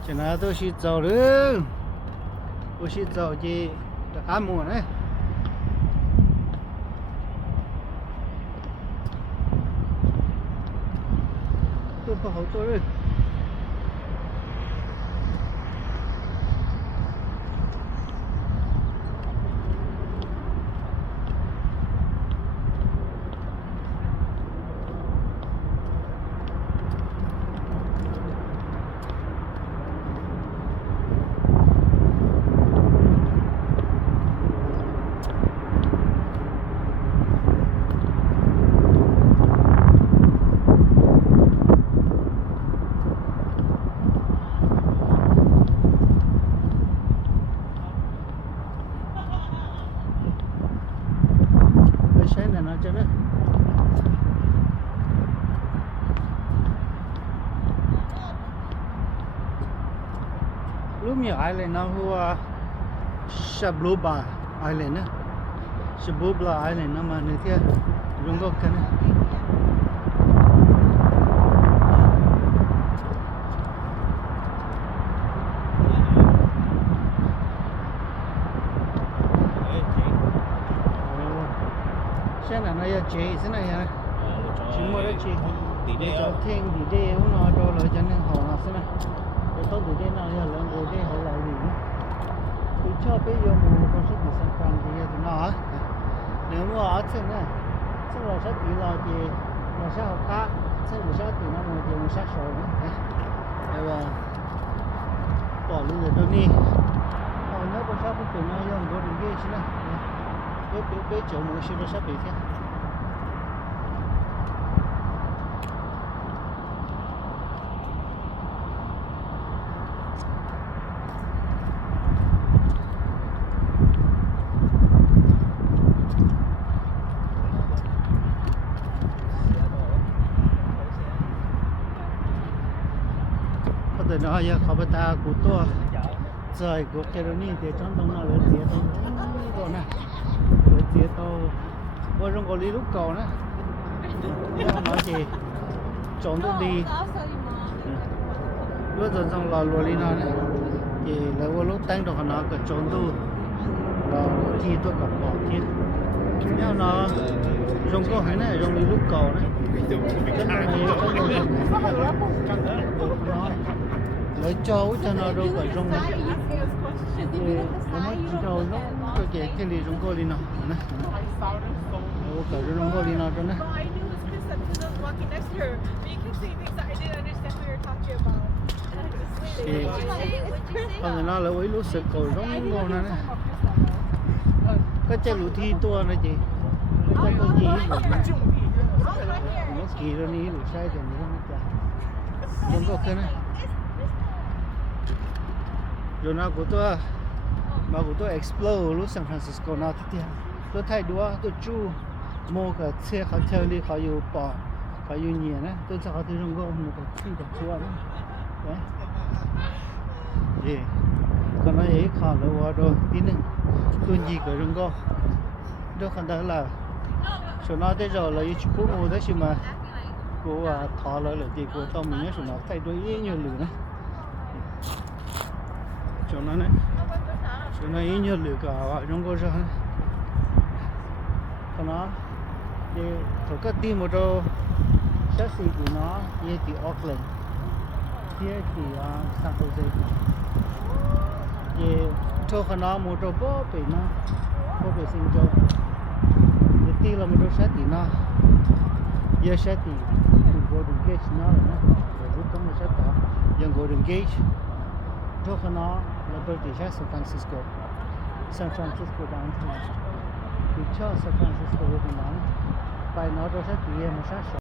现在都是走人，不是走的按摩呢。都不好多人。现在呢，真的。Lumi Island na huwa Shabluba Island na. Shabluba Island na man tia rungok kan. Sen là nó chế thế này hả? Chỉ mua cái chế. Để cho thêm thì để nó cho lại cho nên họ nó thế này. Để tốt thì để nào giờ lần rồi để họ lại gì nữa. Thì cho bây giờ mua con số San Fran thì giờ nó nếu mua ở trên này, trên là sẽ bị là thì là sẽ học cá, trên là sẽ thì nó mua thì nó sẽ sầu nữa. Đây là bỏ luôn rồi đâu đi. Họ nhớ con số của tụi nó dùng đồ điện ghê chứ này. Cái chỗ mua xíu nó sẽ bị thế. Có thể nói khó bà ta của tôi rời của cái đó để trong tông nào lớn tía tông rồi nè lớn tía tông vô trong có lý lúc cầu nè nói gì trốn tôi đi lúc dần xong lò lùa đi nào nè thì là vô lúc tăng được nó cả trốn tôi lò thì tôi gặp bỏ thiên nhưng nó trong có hay này trong lý lúc cầu này cái này trong đồ trong nó lấy cho nó đâu phải trong này thì nó rồi nó cái gì trong cô đi nào nè đâu cả trong cô đi nào cho nè thì còn nó là với lúa sực cầu giống ngon nè có chơi lúa thi tua này chị có con gì nó kỳ rồi ní lúa sai thì nó không có cái này rồi nó của tôi mà của tôi explore lúc San Francisco nào thế kia tôi thay đua tôi chu mua cái xe họ chơi đi họ yêu bỏ họ yêu nhiều nè tôi sẽ họ từ trong gom một cái chi được chưa đấy gì còn nó ấy khó là qua rồi tí nữa tôi gì cái trong gom đó khán đó là số nó tới rồi là chụp phút mua đấy chứ mà của thọ lại là gì của tao mình nhớ số nó thay đổi nhiều lửa nữa chỗ nó này chỗ này ít nhiều lửa cả ở trong cô rồi còn nó thì thổ cất đi một đô sát xì của nó như thì Oakland kia thì San Jose thì cho con nó một đô bó bể sinh châu thì tí là một đô sát thì nó giờ sát thì Golden Gate nó rồi nó rồi lúc đó nó sát đó dân Golden Gate cho con nó là tôi chỉ sát San Francisco downtown thì cho San Francisco thì nó phải nó rồi sát thì em sát